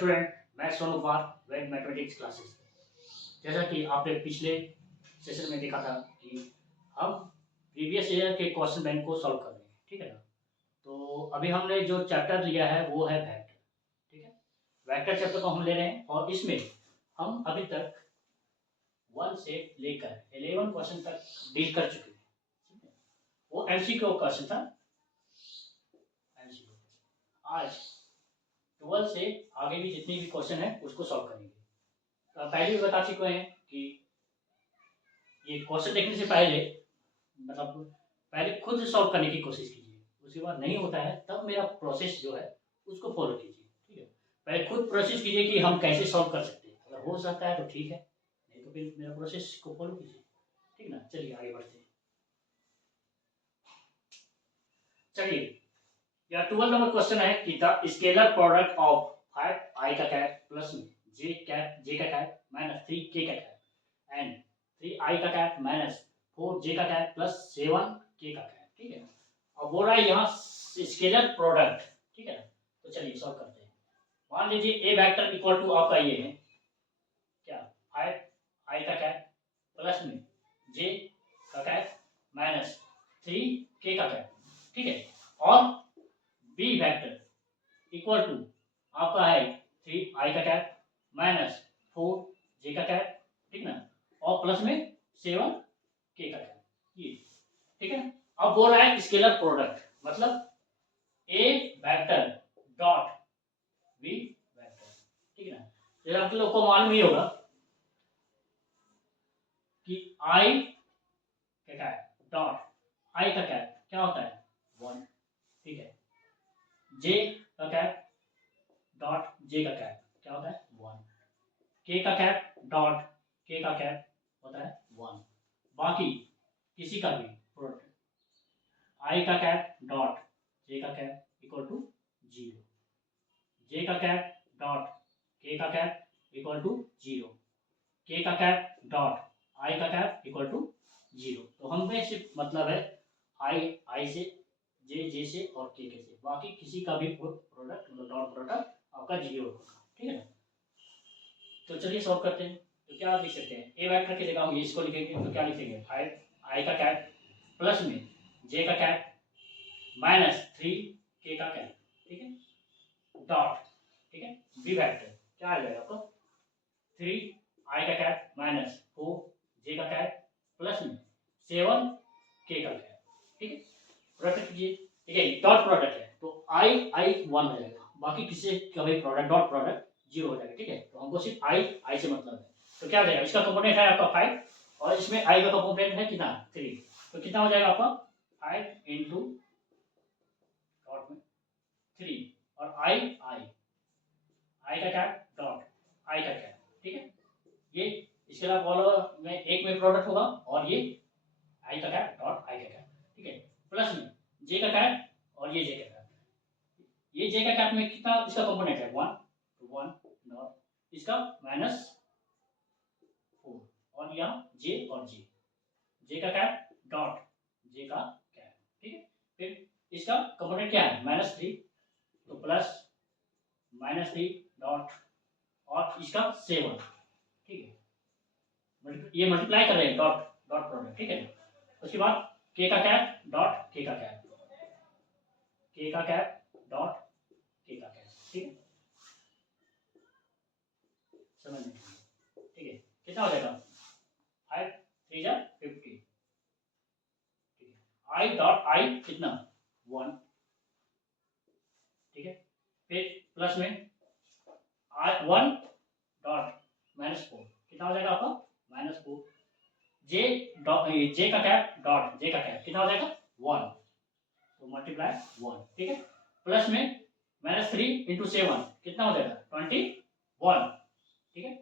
Student, मैं सोनू कुमार, वेद mathematics classes. जैसा कि आपने पिछले सेशन में देखा था कि हम प्रीवियस ईयर के क्वेश्चन बैंक को सॉल्व कर रहे हैं, ठीक है ना। तो अभी हमने जो चैप्टर लिया है वो है वेक्टर, ठीक है। वेक्टर चैप्टर को हम ले रहे हैं और इसमें हम अभी तक 1 से लेकर 11 क्वेश्चन तक डील कर चुके हैं, ठीक है। वो एमसीक्यू क्वेश्चन था, एमसीक्यू। आज 12 से आगे भी जितने भी क्वेश्चन है उसको सॉल्व करेंगे। तो पहले भी बता चुके हैं कि ये क्वेश्चन देखने से पहले मतलब पहले खुद सॉल्व करने की कोशिश कीजिए, उसके बाद नहीं होता है तब मेरा प्रोसेस जो है उसको फॉलो कीजिए, ठीक है। पहले खुद प्रोसेस कीजिए कि हम कैसे सॉल्व कर सकते हैं, अगर हो सकता है तो ठीक है, नहीं तो फिर मेरा प्रोसेस को फॉलो कीजिए, ठीक ना। चलिए आगे बढ़ते हैं। चलिए या 12 नंबर क्वेश्चन है कि द स्केलर प्रोडक्ट ऑफ 5 आई का कैप प्लस में जे का कैप माइनस 3 के का कैप एंड 3 आई का कैप माइनस 4 जे का कैप प्लस 7 के का कैप, ठीक है। अब बोल रहा है यहाँ स्केलर प्रोडक्ट, ठीक है। तो चलिए सॉल्व करते हैं। मान लीजिए ए वेक्टर इक्वल टू आपका ये है क्या 5 आई का कैप प्लस में जे का कैप माइनस 3 के का कैप, ठीक है। और बी वेक्टर इक्वल टू आपका है 3 आई का कैप माइनस 4 जे का कैप, ठीक ना, और प्लस में 7 के का कैप, ये ठीक है। अब बोल रहा है स्केलर प्रोडक्ट मतलब A vector dot B vector, ठीक है ना। जैसे आप लोग को मालूम ही होगा कि आई का कैप डॉट आई का कैप क्या होता है 1, ठीक है। जे का कैप डॉट जे का कैप क्या होता है 1, के का कैप डॉट के का कैप होता है 1। बाकी किसी का भी प्रोडक्ट आई का कैप डॉट जे का कैप इक्वल टू 0, जे का कैप डॉट के का कैप इक्वल टू 0, के का कैप डॉट आई का कैप इक्वल टू 0। तो हमें सिर्फ मतलब है आई से जे से और के से, बाकी किसी का भी प्रोडक्ट मतलब डॉट प्रोडक्ट आपका 0 होगा, ठीक है ना। तो चलिए सॉल्व करते हैं। तो क्या आप लिख सकते हैं ए वेक्टर की जगह हम इसको लिखेंगे तो क्या लिखेंगे 5 आई का कैप प्लस में जे का कैप माइनस 3 के का कैप, ठीक है, डॉट, ठीक है। बी वेक्टर क्या आ जाएगा आपको 3 आई का कैप माइनस 4 जे का कैप प्लस में 7 के का कैप, ठीक है। प्रोडक्ट कीजिए, ठीक है, डॉट प्रोडक्ट है तो आई 1 हो जाएगा, बाकी किसी का भी प्रोडक्ट डॉट प्रोडक्ट 0 हो जाएगा, ठीक है। तो हमको सिर्फ आई से मतलब है। तो क्या हो जाएगा, इसका कंपोनेंट है आपका 5 और इसमें आई का कंपोनेंट है कितना 3, तो कितना हो जाएगा आपका 5 इंटू डॉट में 3 और आई का कैप डॉट आई का कैप, ठीक है। ये इसके अलावा फॉलोअर में एक में प्रोडक्ट होगा और ये आई का कैप डॉट आई का कैप, ठीक है, प्लस में जे का कैप और ये जे का कैप। ये जे का कैप में कितना इसका कंपोनेंट है 1 तो 1 डॉट इसका माइनस 4 और यहाँ जे और जे का कैप डॉट जे का कैप, ठीक है। फिर इसका कंपोनेंट क्या है -3 तो प्लस -3 डॉट और इसका 7, ठीक है। ये मल्टीप्लाई कर रहे हैं डॉट डॉट प्रोडक्ट, ठीक है। उसके बाद के का कैप डॉट के का कैप, के का कैप डॉट के का कैप, ठीक है, समझ में, ठीक है। कितना हो जाएगा 5 3 जा 50, ठीक है। आई डॉट आई कितना 1, ठीक है। फिर प्लस में आई 1 डॉट -4 कितना हो जाएगा आपका -4, जे डॉट जे का कैप डॉट जे का कैप कितना हो जाएगा 1 तो मल्टीप्लाई 1, ठीक है। प्लस में -3 इंटू 7 कितना हो जाएगा 21, ठीक है।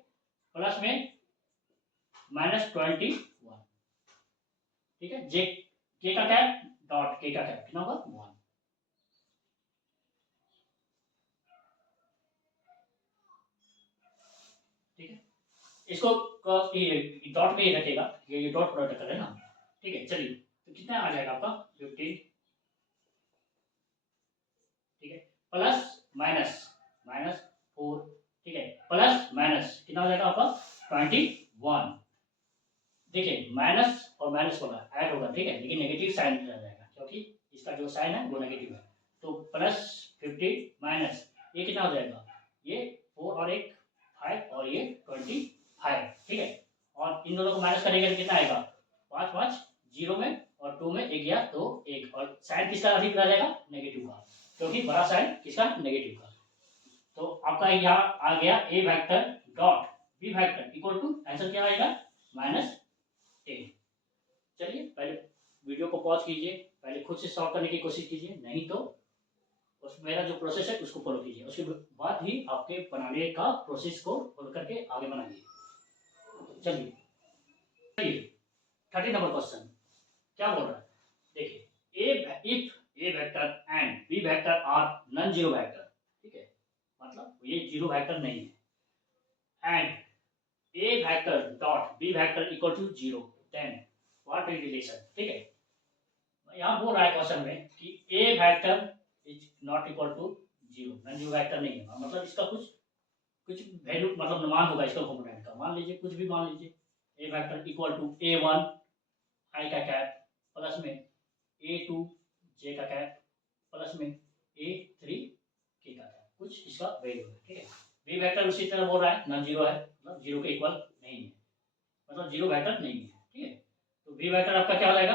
प्लस में -21, ठीक है। जे के का कैप डॉट के का कैप कितना होगा 1, ठीक है। इसको डॉट पे ही रखेगा, ये डॉट प्रोडक्ट है ना, ठीक है। चलिए तो कितना आ जाएगा आपका 15, ठीक है, प्लस माइनस -4 ठीक है, प्लस माइनस कितना हो जाएगा आपका 21। देखिए माइनस और माइनस होगा ऐड होगा, ठीक है, लेकिन नेगेटिव साइन रह जाएगा क्योंकि इसका जो साइन है वो नेगेटिव है। तो प्लस 50 माइनस ये कितना हो जाएगा, ये 4 और 1 5 और ये 25, ठीक है। और इन दोनों को माइनस करेंगे तो कितना आएगा 5 5 जीरो में और 2 में 1 गया तो 1, और साइन किसका अधिक रह जाएगा नेगेटिव का, क्योंकि बड़ा साइन किसका नेगेटिव का। तो आपका यहाँ आ गया A vector dot B vector equal to answer क्या आएगा -10। चलिए पहले वीडियो को पॉज कीजिए, पहले खुद से सॉल्व करने की कोशिश कीजिए, नहीं तो उस मेरा जो प्रोसेस है उसको फॉलो कीजिए, उसके बाद ही आपके बनाने का प्रोसेस को फॉलो करके आगे बनाइए। चलिए 30 नंबर क्वेश्चन क्या बोल रहा है, देखिए if A vector and B vector are non zero vector, ठीक है, मतलब ये जीरो वेक्टर नहीं है, and A vector dot B vector equal to zero, then what is relation, ठीक है। यहाँ बोल रहा है क्वेश्चन में कि A vector is not equal to zero, non zero vector नहीं है, मतलब इसका कुछ वैल्यू मतलब मान होगा इसका कंपोनेंट का, मान लीजिए कुछ भी मान लीजिए, ए वेक्टर इक्वल टू A1 आई का कैप प्लस में A2 जे का कैप प्लस में A3 के का कैप, कुछ इसका वैल्यू है, ठीक है। बी वेक्टर उसी तरह बोल रहा है नॉन जीरो है, मतलब जीरो के इक्वल नहीं है, मतलब जीरो वेक्टर नहीं है, ठीक है। तो बी वेक्टर आपका क्या हो जाएगा,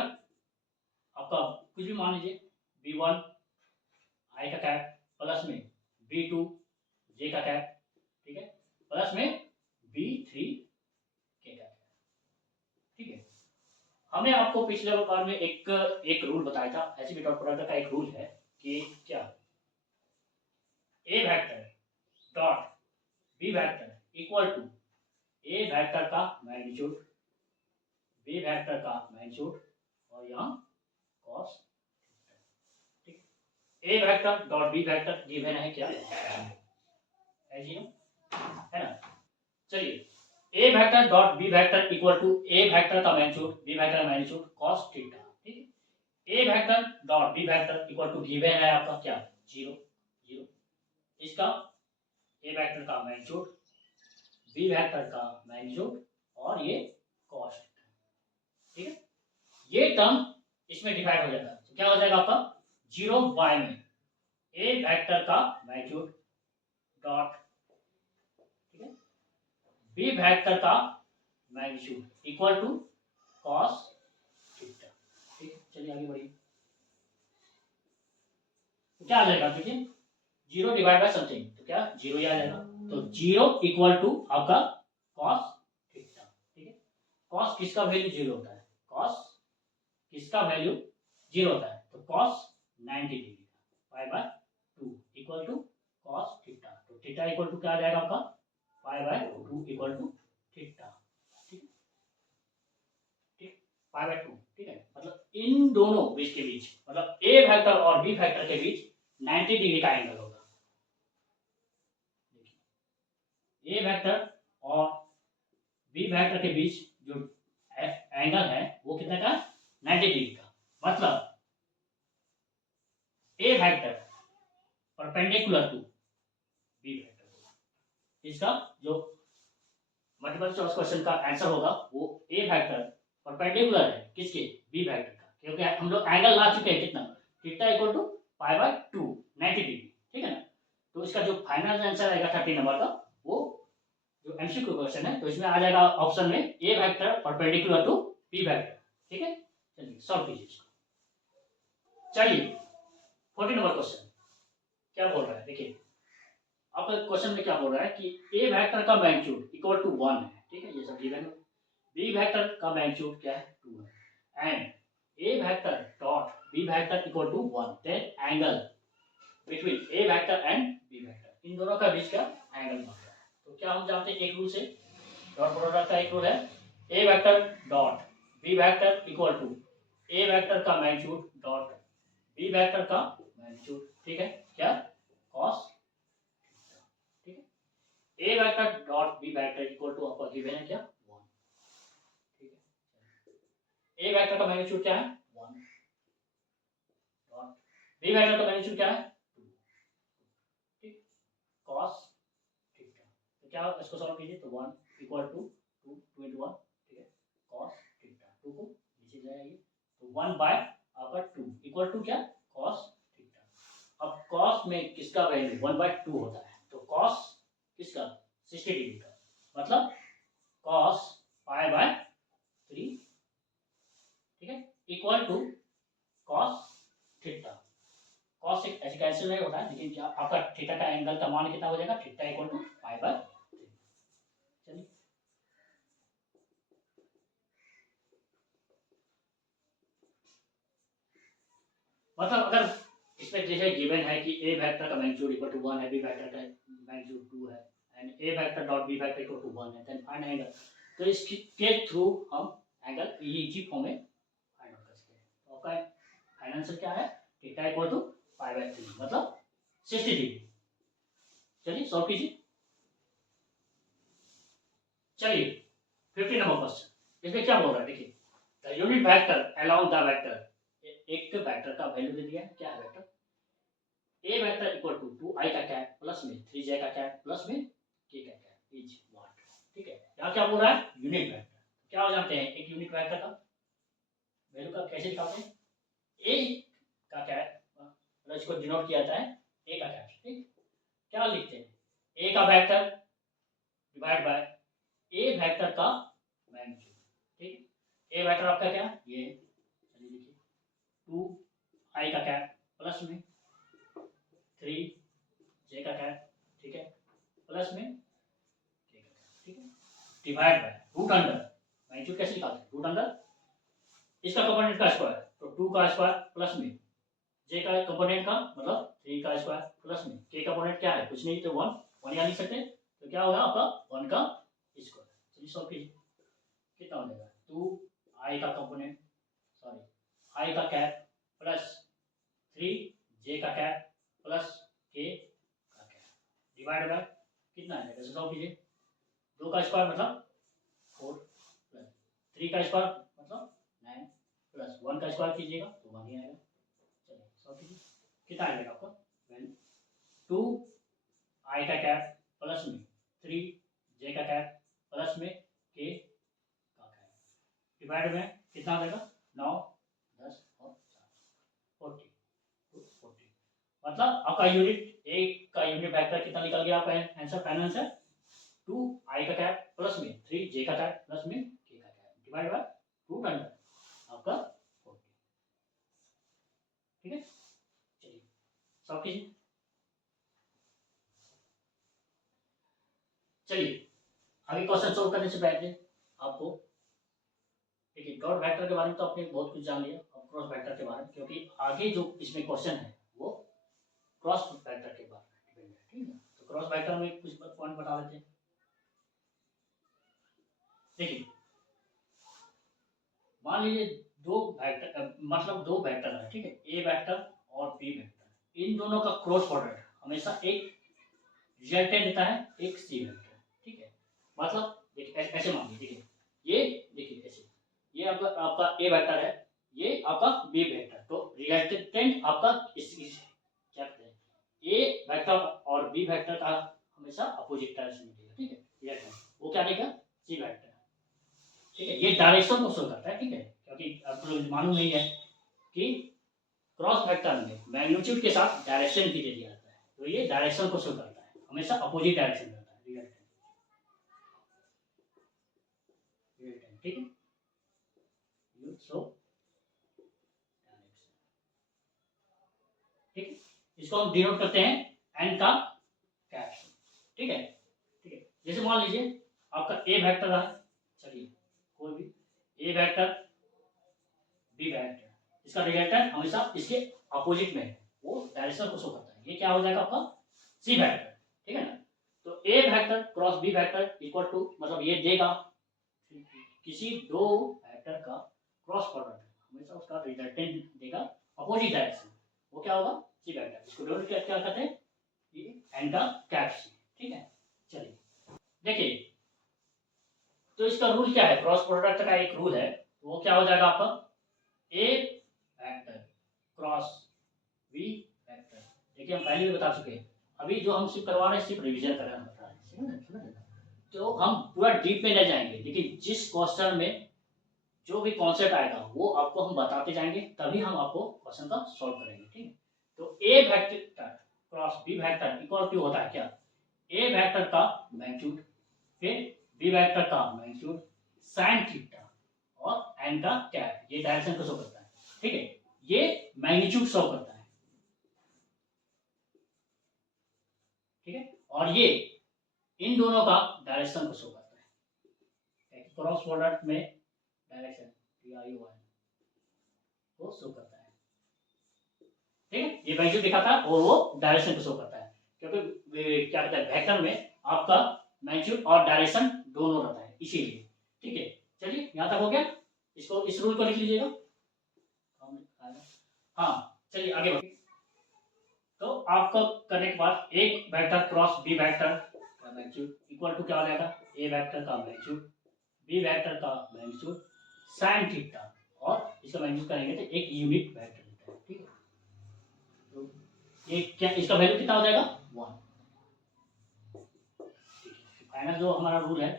आपका कुछ भी मान लीजिए B1 आई का कैप प्लस में B2 जे का कैप, ठीक है, प्लस में B3 के कैप, ठीक है। हमने आपको पिछले बार में एक रूल बताया था, ऐसे भी डॉट प्रोडक्ट का एक रूल है कि क्या ए vector dot B vector equal to A vector का मैग्नीट्यूड बी वेक्टर का मैग्नीट्यूड और यहाँ कॉस, ठीक। A vector dot B vector given है क्या है जी, है ना। चलिए A vector dot B vector equal to A vector का मैग्नीट्यूड बी वेक्टर का मैग्नीट्यूड कॉस थीटा, ठीक है। A vector dot B vector equal to given है आपका क्या जीरो जीरो, इसका ए वेक्टर का मैग्नीट्यूड बी वेक्टर का मैग्नीट्यूड और ये कॉस, ठीक है। ये टर्म इसमें डिवाइड हो जाता है तो क्या हो जाएगा आपका जीरो बाय में ए वेक्टर का मैग्नीट्यूड डॉट, ठीक है, बी वेक्टर का magnitude equal to cos theta, ठीक है। चलिए आगे बढ़िए, तो क्या आ जाएगा देखिए जीरो डिवाइड बाय समथिंग तो क्या जीरो ही आ जाएगा, तो जीरो इक्वल टू आपका कॉस थीटा, ठीक है। कॉस किसका वैल्यू जीरो होता है, कॉस किसका वैल्यू जीरो होता है, तो cos 90 degree pi by 2 equal to cos theta, तो थीटा इक्वल टू क्या आ जाएगा आपका pi by 2 equal to theta, ठीक ठीक, पाई बाय 2, ठीक है। मतलब इन दोनों बीच के बीच, मतलब ए वेक्टर और बी वेक्टर के बीच 90 डिग्री का एंगल होगा, ए वेक्टर और बी वेक्टर के बीच जो एंगल है वो कितने का 90 डिग्री का, मतलब A vector perpendicular to B vector, इसका जो मल्टीपल चॉइस क्वेश्चन का आंसर होगा वो ए वेक्टर परपेंडिकुलर है किसके बी वेक्टर का, क्योंकि हम लोग एंगल ला चुके हैं कितना theta equal to pi by 2 90 degree, ठीक है ना। तो इसका जो फाइनल आंसर आएगा 30 नंबर का वो जो एमसीक्यू क्वेश्चन है तो इसमें आ जाएगा ऑप्शन में A vector perpendicular to B vector, ठीक है। चलिए सॉल्व कीजिए इसको। चलिए 40 नंबर क्वेश्चन क्या बोल रहा है, देखिए आपका क्वेश्चन में क्या बोल रहा है कि ए वेक्टर का मैग्नीट्यूड इक्वल टू 1 है, ठीक है, ये सब गिवन है। बी वेक्टर का मैग्नीट्यूड क्या है 2 है, and A vector dot B vector equal to 1, then angle between A vector and B vector, इन दोनों का बीच का एंगल मालूम है। तो क्या हम जानते हैं एक रूल से, डॉट प्रोडक्ट का एक रूल है, A vector dot B vector equal to A vector का मैग्नीट्यूड डॉट बी वेक्टर का मैग्नीट्यूड, ठीक है, क्या कॉस, ठीक है। A vector dot B vector equal to आपका गिवन है क्या 1, ठीक है। ए वेक्टर का मैग्नीट्यूड क्या है 1 डॉट बी वेक्टर का मैग्नीट्यूड क्या है 2, ठीक, कॉस थीटा, क्या इसको सॉल्व कीजिए तो 1 इक्वल टू 2 2 इंटू 1, ठीक है, कॉस थीटा, 2 को नीचे ले आइए तो 1 बाय आपका 2 इक्वल टू क्या, कॉस थीटा। अब कॉस में किसका वैल्यू 1 बाय 2 होता है, तो कॉस किसका 60 डिग्री का, मतलब कॉस पाई बाय 3, ठीक है, equal to cos theta. Cos ऐसे कैंसिल नहीं होता है, लेकिन क्या आपका थीटा का एंगल का मान कितना हो जाएगा, theta equal to pi by 3। चलिए मतलब अगर इसमें जैसे गिवन है कि ए वेक्टर का मैग्नीट्यूड इक्वल टू 1 है, बी वेक्टर का मैग्नीट्यूड 2 है and A vector dot B vector equal to 1 है, देन फाइंड एंगल, तो इसके थ्रू हम एंगल इजी फॉर्म में फाइंड आउट कर सकते हैं। तो आपका फाइनल आंसर क्या है, theta equal to pi by 3 मतलब 60 डिग्री। चलिए सॉल्व कीजिए। चलिए 50 नंबर क्वेश्चन, इसमें क्या बोल रहा है देखिए, the unit vector along the vector, एक वेक्टर का वैल्यू दे दिया है, क्या है vector A vector equal to 2i का कैप प्लस में 3j का कैप प्लस में k का कैप इज व्हाट, ठीक है। यहाँ क्या बोल रहा है, यूनिट वेक्टर, क्या हो जानते हैं एक यूनिट वेक्टर का वैल्यू का कैसे निकालते हैं, ए का कैप मतलब इसको डिनोट किया जाता है ए का कैप, ठीक, क्या लिखते हैं ए का vector divide by A vector का मैग्नीट्यूड, ठीक, ए वेक्टर आपका क्या ये, चलिए देखिए 2i का कैप प्लस में 3j का कैप, ठीक है, प्लस में k का कैप, ठीक है, divide by root under, magnitude कैसे निकालते हैं, रूट अंडर इसका कंपोनेंट का स्क्वायर, तो 2 का स्क्वायर प्लस में j का कंपोनेंट का मतलब 3 का स्क्वायर प्लस में k कंपोनेंट क्या है, कुछ नहीं तो 1 1 यहाँ लिख सकते हैं, तो क्या होगा आपका 1 का स्क्वायर। चलिए सॉल्व कीजिए, कितना हो जाएगा 2i का कंपोनेंट सॉरी i का कैप प्लस 3j का कैप प्लस k का कैप डिवाइड बाय कितना है, वैसे सॉल्व कीजिए, 2 का स्क्वायर मतलब 4 प्लस 3 का स्क्वायर मतलब 9 प्लस 1 का स्क्वायर कीजिएगा तो 1 ही आएगा। चलिए सॉल्व कीजिए, कितना आएगा आपका वैल्यू 2i का कैप प्लस में 3j का कैप प्लस में k का कैप डिवाइड में कितना आ जाएगा 9 10 और 4 40 40, मतलब आपका यूनिट एक का यूनिट वेक्टर कितना निकल गया आपका आंसर, फाइनल आंसर 2i का कैप प्लस में 3j का कैप प्लस में k का cap divide by root under आपका 40, ठीक है। चलिए सॉल्व कीजिए। चलिए आगे क्वेश्चन सॉल्व करने से पहले आपको देखिए डॉट वेक्टर के बारे में तो आपने बहुत कुछ जान लिया, अब क्रॉस वेक्टर के बारे में, क्योंकि आगे जो इसमें क्वेश्चन है वो क्रॉस वेक्टर के बारे में डिपेंड है, ठीक है। तो क्रॉस वेक्टर में कुछ पॉइंट बता देते हैं। देखिए मान लीजिए दो वेक्टर मतलब दो वेक्टर है, ठीक है, ए वेक्टर और बी वेक्टर, इन दोनों का क्रॉस प्रोडक्ट हमेशा एक रिजल्टेंट देता है एक सी वेक्टर, ठीक है, मतलब देखिए ऐसे मान लीजिए, देखिए ये देखिए ऐसे, ये आपका ए वेक्टर है, ये आपका बी वेक्टर, तो रिजल्टेंट आपका क्या कहते हैं ए वेक्टर और बी वेक्टर का हमेशा अपोजिट डायरेक्शन में देगा, ठीक है, रिजल्टेंट वो क्या देगा सी वेक्टर, ठीक है, ये डायरेक्शन को शो करता है, ठीक है, क्योंकि आपको मालूम नहीं है कि क्रॉस वेक्टर में मैग्नीट्यूड के साथ डायरेक्शन भी दे दिया जाता है, तो ये डायरेक्शन को शो करता है, हमेशा अपोजिट डायरेक्शन में रहता है रिजल्टेंट, ठीक है, यू शो डायरेक्शन, ठीक है, इसको हम डिनोट करते हैं एन का कैप्शन, ठीक है, ठीक है, जैसे मान लीजिए आपका ए वेक्टर है, चलिए कोई भी ए वेक्टर बी वेक्टर, इसका रिजल्टेंट हमेशा इसके अपोजिट में है, वो डायरेक्शन को शो करता है, ये क्या हो जाएगा आपका सी वेक्टर, ठीक है ना, तो A vector cross B vector equal to मतलब ये देगा किसी दो वेक्टर का क्रॉस प्रोडक्ट हमेशा उसका रिजल्टेंट देगा अपोजिट डायरेक्शन, वो क्या होगा सी वेक्टर, इसको डिनोट क्या कहते हैं ये एन का कैप्शन, ठीक है। चलिए देखिए तो इसका रूल क्या है, क्रॉस प्रोडक्ट का एक रूल है, वो क्या हो जाएगा आपका A vector cross B vector, देखिए हम पहले भी बता चुके हैं, अभी जो हम सिर्फ करवा रहे हैं सिर्फ रिवीजन कर रहे हैं, बता रहे हैं, तो हम पूरा डीप में नहीं जाएंगे, लेकिन जिस क्वेश्चन में जो भी कॉन्सेप्ट आएगा वो आपको हम बताते जाएंगे, तभी हम आपको क्वेश्चन का सॉल्व करेंगे। ठीक है, तो A vector cross B vector equal to होता है क्या, ए वेक्टर का मैग्नीट्यूड फिर बी वेक्टर का मैग्नीट्यूड साइन थीटा और एन का कैप, ये डायरेक्शन को शो करता है। ठीक है, ये मैग्नीट्यूड शो करता है। ठीक है, और ये इन दोनों का डायरेक्शन को शो करता है। क्रॉस प्रोडक्ट में डायरेक्शन वो शो करता है। ठीक है, ये मैग्नीट्यूड दिखाता है और वो डायरेक्शन को शो करता है, क्योंकि क्या कहते हैं वेक्टर में आपका मैग्नीट्यूड और डायरेक्शन दोनों रहता है, इसीलिए। ठीक है, चलिए यहाँ तक हो गया, इसको इस रूल को लिख लीजिएगा। हाँ चलिए आगे बढ़िए। तो आपको करने के बाद एक वेक्टर क्रॉस बी वेक्टर का मैग्नीट्यूड इक्वल टू क्या हो जाएगा, ए वेक्टर का मैग्नीट्यूड बी वेक्टर का मैग्नीट्यूड साइन थीटा, और इसका मैग्नीट्यूड करेंगे तो एक यूनिट वेक्टर देता है। ठीक है, तो ये क्या, इसका वैल्यू कितना हो जाएगा 1। फाइनल जो हमारा रूल है,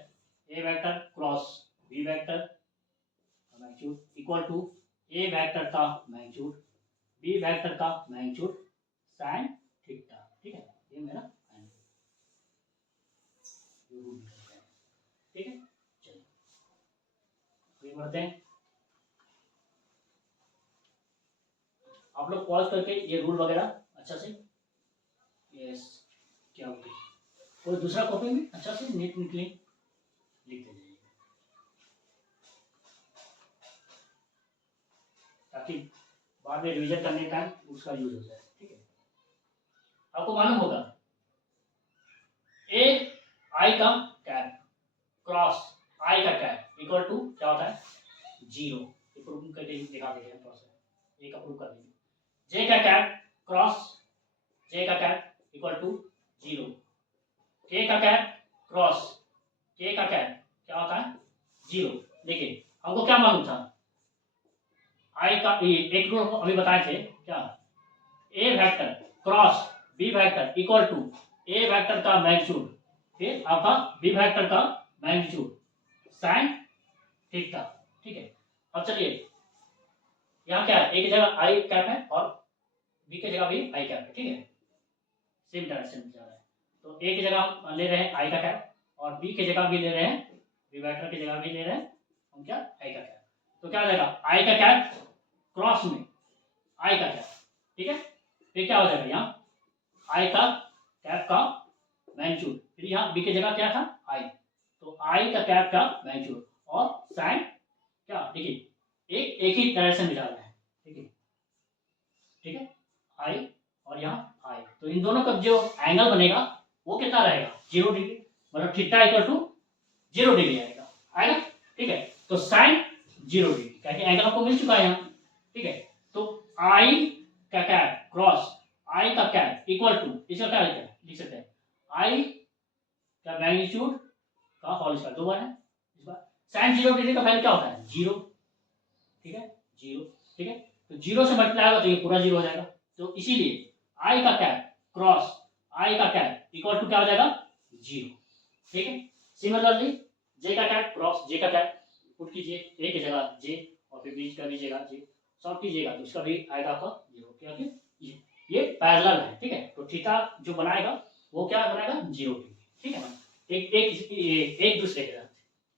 A vector cross B vector का magnitude equal to A vector का मैग्नीट्यूड बी वेक्टर का मैग्नीट्यूड साइन थीटा। ठीक है, ये मेरा फाइनल रूल है। ठीक है, चलिए आगे बढ़ते हैं। आप लोग पॉज करके ये रूल वगैरह अच्छा से यस क्या होती है, कोई दूसरा कॉपी में अच्छा से नीट नीटली लिख दे जाइए, ताकि बाद में रिवीजन करने का उसका यूज हो जाए। ठीक है, आपको मालूम होगा ए आई का कैप क्रॉस आई का कैप इक्वल टू क्या होता है 0। प्रूव करके दिखा देते हैं प्रोसेस, ए का प्रूव कर दीजिए। जे का कैप क्रॉस जे का कैप इक्वल टू 0, के का कैप क्रॉस के का कैप क्या होता है 0। देखिए हमको क्या मालूम था, आई का एक रूल अभी बताए थे क्या, ए vector cross B vector equal to A vector का मैग्नीट्यूड फिर आपका बी वेक्टर का मैग्नीट्यूड साइन थीटा। ठीक है, अब चलिए यहाँ क्या है, एक जगह आई कैप है और बी की जगह भी आई कैप है। ठीक है, सेम डायरेक्शन में जा रहा है, तो ए की जगह हम ले रहे हैं आई का कैप और बी की जगह भी ले रहे हैं, बी वेक्टर की जगह भी ले रहे हैं हम क्या आई का कैप। तो क्या हो जाएगा आई का कैप क्रॉस में आई का कैप। ठीक है, फिर क्या हो जाएगा यहाँ आई का कैप का मैग्नीट्यूड, फिर यहाँ बी की जगह क्या था आई, तो आई का कैप का मैग्नीट्यूड और साइन क्या, देखिए एक ही डायरेक्शन में जा रहा है। ठीक है, ठीक है, आई और यहाँ आई, तो इन दोनों का जो एंगल बनेगा वो कितना रहेगा 0 डिग्री, मतलब थीटा इक्वल टू 0 डिग्री आएगा। ठीक है, तो साइन 0 डिग्री, क्योंकि एंगल आपको मिल चुका है यहाँ। ठीक है, तो आई का कैप क्रॉस आई का कैप इक्वल टू, इसका क्या लिख सकते हैं आई का मैग्नीट्यूड का होल स्क्वायर, 2 बार है इस बार, साइन 0 डिग्री का वैल्यू क्या होता है 0। ठीक है 0, ठीक है, तो 0 से मल्टीप्लाई होगा तो ये पूरा 0 हो जाएगा, तो इसीलिए आई का कैप क्रॉस आई का कैप इक्वल टू क्या हो जाएगा 0। ठीक है, सिमिलरली जे का कैप क्रॉस जे का कैप पुट कीजिए, ए की जगह जे और फिर बीच का भी जगह जे सॉल्व कीजिएगा तो इसका भी आएगा आपका 0, क्योंकि ये पैरेलल है। ठीक है, तो थीटा जो बनाएगा वो क्या बनाएगा 0 डिग्री। ठीक है ना, एक दूसरे के साथ।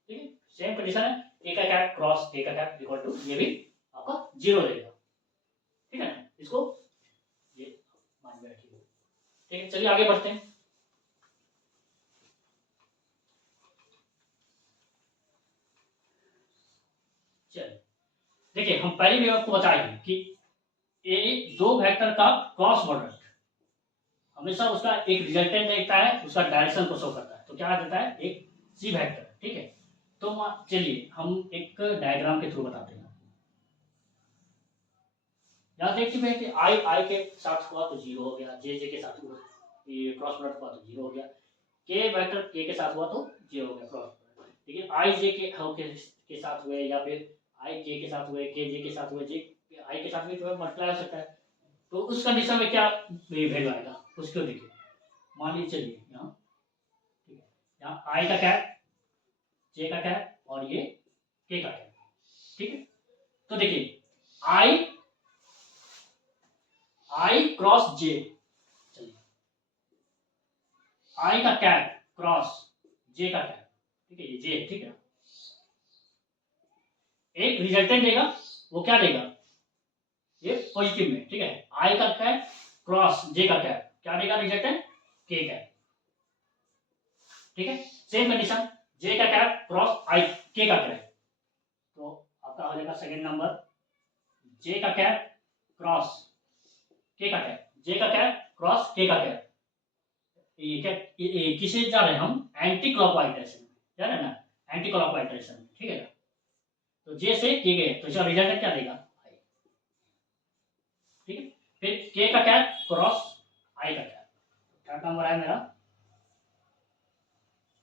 ठीक है, सेम कंडीशन है, ए का कैप क्रॉस ए का कैप इक्वल टू ये भी आपका 0 रहेगा। ठीक है ना, इसको ये मान में रखिए। ठीक है, चलिए आगे बढ़ते हैं। चलिए देखिए, हम पहले भी आपको बताएंगे कि ए दो वेक्टर का क्रॉस प्रोडक्ट हमेशा उसका एक रिजल्टेंट देखता है, उसका डायरेक्शन को शो करता है, तो क्या देता है एक सी वेक्टर। ठीक है, तो चलिए हम एक डायग्राम के थ्रू बताते हैं। यहाँ देख चुके हैं कि आई आई के साथ हुआ तो 0 हो गया, जे जे के साथ हुआ क्रॉस प्रोडक्ट हुआ तो 0 हो गया, के वेक्टर के साथ हुआ तो 0 हो गया क्रॉस प्रोडक्ट। लेकिन आई जे के साथ हुए या फिर आई के साथ हुए, के जे के साथ हुए, जे आई के साथ भी तो मल्टीप्लाई हो सकता है, तो उस कंडीशन में क्या वैल्यू आएगा उसको देखिए। मान लीजिए चलिए यहाँ, ठीक है, यहाँ आई का कैप, जे का कैप और ये के का कैप, ठीक है। तो देखिए आई क्रॉस जे, चलिए आई का कैप क्रॉस जे का कैप, ठीक है, ये जे, ठीक है। एक रिजल्टेंट देगा, वो क्या देगा, ये पॉजिटिव में, ठीक है। आई का कैप क्रॉस जे का कैप क्या देगा रिजल्टेंट, के कैप, ठीक है। सेम कंडीशन जे का कैप क्रॉस आई के का कैप, तो आपका हो जाएगा सेकंड नंबर जे का कैप क्रॉस के का कैप, जे का कैप क्रॉस के का कैप। ये क्या, किसे जा रहे हैं हम, एंटी क्लॉकवाइज डायरेक्शन में जा रहे हैं ना, एंटी क्लॉकवाइज डायरेक्शन में, ठीक है। तो जे से के गए तो इसका रिजल्ट क्या देगा, ठीक है। फिर के का कैप क्रॉस आई का कैप, क्या काम हो रहा है मेरा,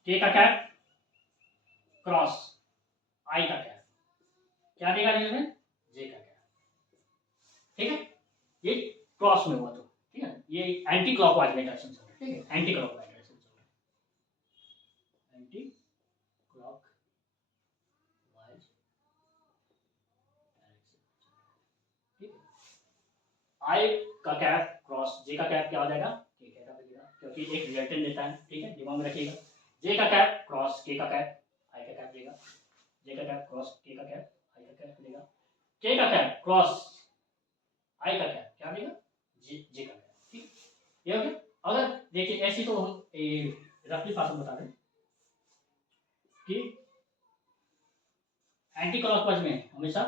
के का कैप क्रॉस आई का कैप क्या देगा रिजल्ट, जे का कैप, ठीक है। ये क्रॉस में हुआ तो, ठीक है, ये एंटी क्लॉकवाइज डायरेक्शन चल रहा है, ठीक है, एंटी क्लॉकवाइज डायरेक्शन चल रहा है, एंटी क्लॉकवाइज डायरेक्शन, ठीक है। आई का कैप क्रॉस जे का कैप क्या हो जाएगा, के का कैप देगा, क्योंकि एक रिजल्टेंट देता है, ठीक है, दिमाग में रखिएगा। जे का कैप क्रॉस के का कैप आई का कैप देगा, जे का कैप क्रॉस के का कैप आई का कैप देगा, के का कैप क्रॉस आई का कैप क्या देगा, जे का कैप, ठीक, ये हो गया। अगर देखिए ऐसी तो हम रफली फार्मूला बता दें कि एंटी क्लॉकवाइज में हमेशा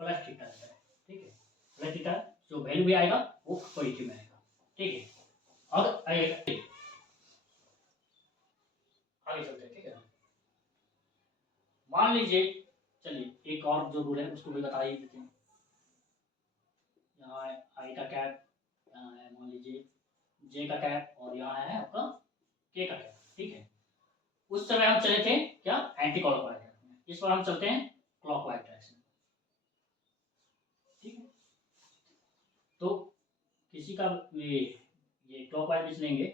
प्लस थीटा रहता है, ठीक है, प्लस थीटा जो वैल्यू भी आएगा वो पॉजिटिव में आएगा, ठीक है। और आगे चलते हैं, ठीक है। मान लीजिए, चलिए एक और जो रूल है उसको भी बता ही देते हैं। यहाँ आई का कैप, यहाँ है मान लीजिए जे का कैप और यहाँ है आपका के का कैप, ठीक है। उस समय हम चले थे क्या, एंटी क्लॉकवाइज डायरेक्शन में, इस बार हम चलते हैं क्लॉकवाइज डायरेक्शन में, ठीक है। तो किसी का ये क्लॉकवाइज लिख लेंगे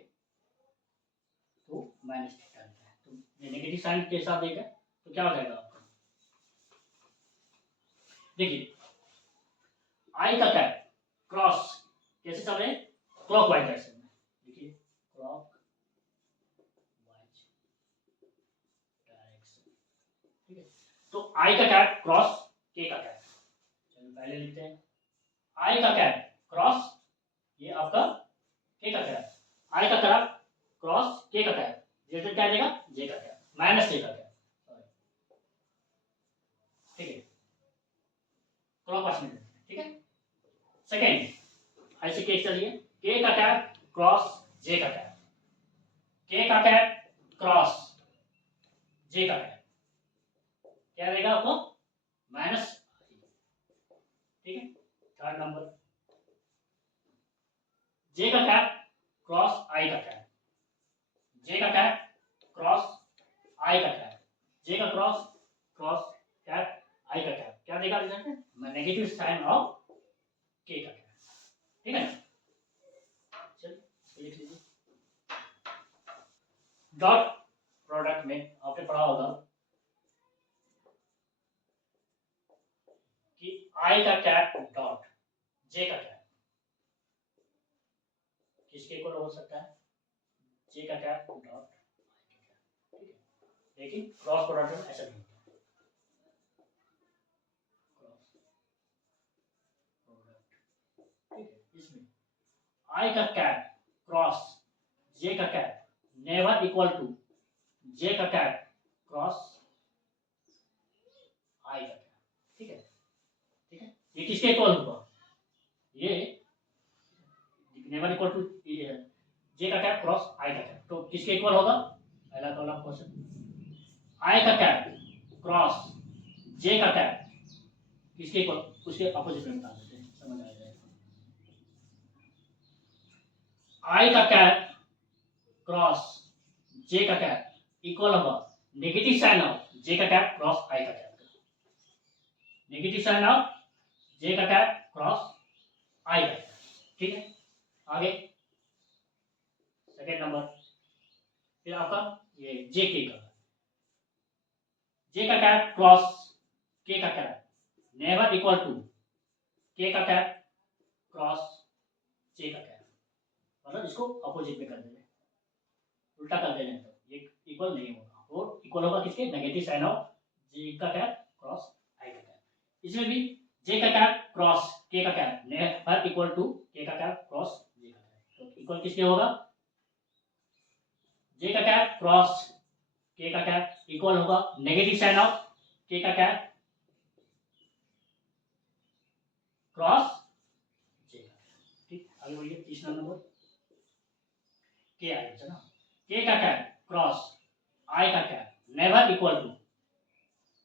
तो माइनस थीटा रहता है, तो नेगेटिव साइन के साथ देगा तो क्या हो जाएगा आपका, देखिए आई का कैप क्रॉस कैसे चल रहे हैं, क्लॉकवाइज डायरेक्शन में, देखिए क्लॉकवाइज डायरेक्शन, ठीक है। तो आई का कैप क्रॉस के का कैप, चलिए पहले लिखते हैं आई का कैप क्रॉस ये आपका के का कैप, आई का कैप क्रॉस के का कैप, रिजल्ट क्या देगा, जे का कैप माइनस के का कैप, ठीक है, क्लॉकवाइज में, ठीक है। सेकेंड ऐसे केस चलिए के का कैप क्रॉस जे का कैप, के का कैप क्रॉस जे का कैप क्या देगा आपको, माइनस, ठीक है। थर्ड नंबर जे का कैप क्रॉस आई का कैप, जे का कैप क्रॉस आई का कैप, जे का क्रॉस क्रॉस कैप आई का कैप क्या देगा रिजल्ट, नेगेटिव साइन ऑफ के का कैप, ठीक है ना। चलिए लिख लीजिए, डॉट प्रोडक्ट में आपने पढ़ा होगा कि आई का कैप डॉट जे का कैप किसके इक्वल हो सकता है, जे का कैप डॉट आई का कैप, ठीक है। लेकिन क्रॉस प्रोडक्ट में ऐसा नहीं होता, क्रॉस प्रोडक्ट, ठीक है। इसमें आई का कैप क्रॉस जे का कैप नेवर इक्वल टू जे का कैप क्रॉस आई का कैप, ठीक है, ठीक है। ये किसके इक्वल होगा, ये नेवर इक्वल टू जे का कैप क्रॉस आई का कैप, तो किसके इक्वल होगा, पहला कॉलम क्वेश्चन आई का कैप क्रॉस जे का कैप किसके इक्वल, उसके अपोजिट में बता देते हैं, समझ आ जाएगा। आई का कैप क्रॉस जे का कैप इक्वल होगा नेगेटिव साइन ऑफ जे का कैप क्रॉस आई का कैप, नेगेटिव साइन ऑफ जे का कैप क्रॉस आई का कैप, ठीक है। आगे सेकेंड नंबर फिर आपका ये जे के का, जे का कैप क्रॉस के का कैप नेवर इक्वल टू के का कैप क्रॉस जे का कैप, मतलब इसको अपोजिट में कर देंगे, उल्टा कर देंगे तो ये इक्वल नहीं होगा, वो इक्वल होगा किसके, नेगेटिव साइन ऑफ जे का कैप क्रॉस आई का कैप। इसमें भी जे का कैप क्रॉस के का कैप नेवर इक्वल टू के का कैप क्रॉस जे का कैप, तो इक्वल किसके होगा, जे का कैप क्रॉस के का कैप इक्वल होगा नेगेटिव साइन ऑफ के का कैप क्रॉस जे का कैप। ठीक, आगे बढ़िए, तीसरा नंबर के आएगा ना, के का कैप क्रॉस आई का कैप नेवर इक्वल टू